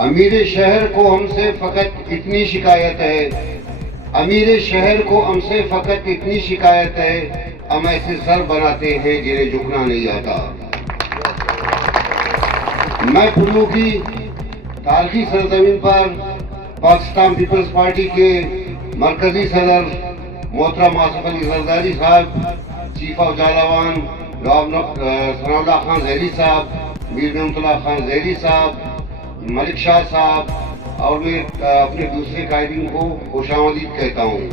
امیر شہر کو ہم سے فقط اتنی شکایت ہے، امیر شہر کو ہم سے فقط اتنی شکایت ہے، ہم ایسے سر بناتے ہیں جنہیں جھکنا نہیں آتا۔ میں پھولوں کی تاریخی سرزمین پر پاکستان پیپلز پارٹی کے مرکزی صدر محترم آصف علی زرداری صاحب، چیف آف جالاوان ثناء اللہ خان زہری صاحب، میر نعمت اللہ خان زہری صاحب، ملک شاہ صاحب اور میں اپنے دوسرے قائدین کو خوش آمدید کہتا ہوں۔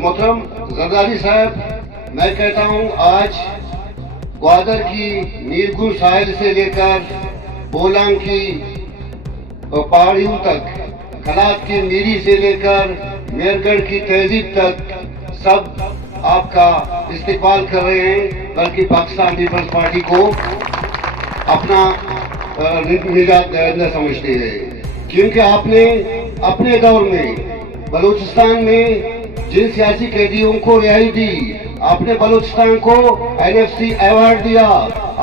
محترم زرداری صاحب، میں کہتا ہوں آج گوادر کی نیرگن ساحل سے لے کر بولانگ کی پہاڑیوں تک، کھلات کی میری سے لے کر میرگڑھ کی تہذیب تک سب آپ کا استقبال کر رہے ہیں، بلکہ پاکستان پیپلز پارٹی کو اپنا نجات نہ سمجھتے ہیں، کیونکہ آپ نے اپنے دور میں بلوچستان میں جن سیاسی قیدیوں کو رہائی دی، آپ نے بلوچستان کو NFC ایوارڈ دیا،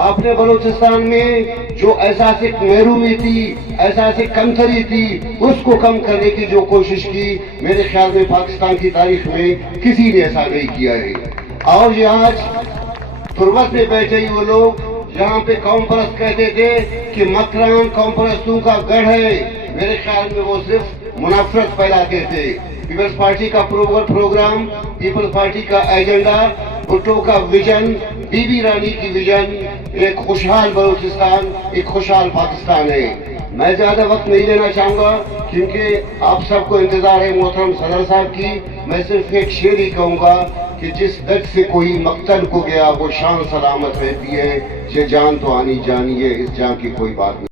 آپ نے بلوچستان میں جو احساس محرومی تھی، احساس کمتری تھی، اس کو کم کرنے کی جو کوشش کی، میرے خیال میں پاکستان کی تاریخ میں کسی نے ایسا نہیں کیا ہے۔ اور یہ آج تربت میں بیٹھے وہ لوگ جہاں پہ قوم پرست کہتے تھے کہ مکران قوم پرستوں کا گڑھ ہے، میرے خیال میں وہ صرف منافرت پھیلاتے تھے۔ پیپلز پارٹی کا پروگرام، پیپلز پارٹی کا ایجنڈا، بھٹو کا ویژن، بی بی رانی کی ویژن ایک خوشحال بلوچستان، ایک خوشحال پاکستان ہے۔ میں زیادہ وقت نہیں لینا چاہوں گا کیونکہ آپ سب کو انتظار ہے محترم صدر صاحب کی۔ میں صرف ایک شعر ہی کہوں گا کہ جس درد سے کوئی مقتل کو گیا وہ شان سلامت رہتی ہے، یہ جان تو آنی جانی ہے، اس جان کی کوئی بات نہیں۔